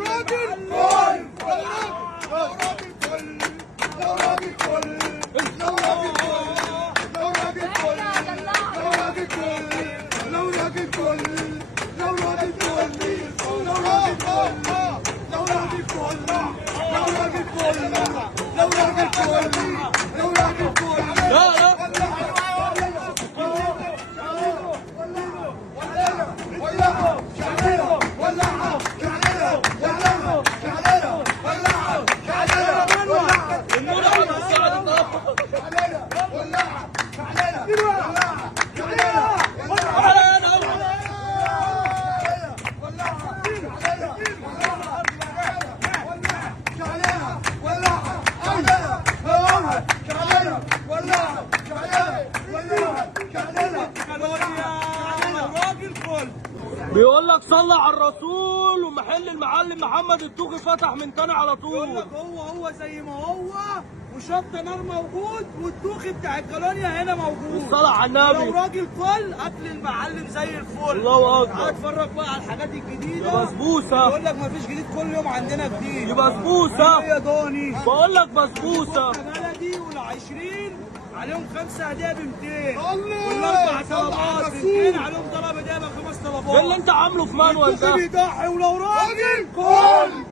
راجل كل، لو راجل كل، لو راجل كل، لو راجل كل، لو راجل كل، لو راجل كل، لو راجل كل، لو راجل كل، لو راجل كل، لو راجل كل، لو راجل كل، لو راجل كل، لو راجل كل. لا بيقول لك صلى على الرسول ومحل المعلم محمد التوخي فتح من تاني على طول. بيقول لك هو زي ما هو وشط نار موجود والتوخي بتاع الكالونيا هنا موجود. الصلاة على النبي. لو راجل كل اكل المعلم زي الفل. الله اكبر. تعال اتفرج بقى على الحاجات الجديده. بسبوسه. بيقول لك مفيش جديد كل يوم عندنا جديد. دي بسبوسه. يا دوني. بقول لك بسبوسه. بلدي وال20 عليهم 5 هديه ب 200. الله. والاربع طلبات 200 عليهم طلب هديه ب 5 طلبات. ايه اللي انت عامله في مانوال ده؟ بيضحي ولو راجل كل.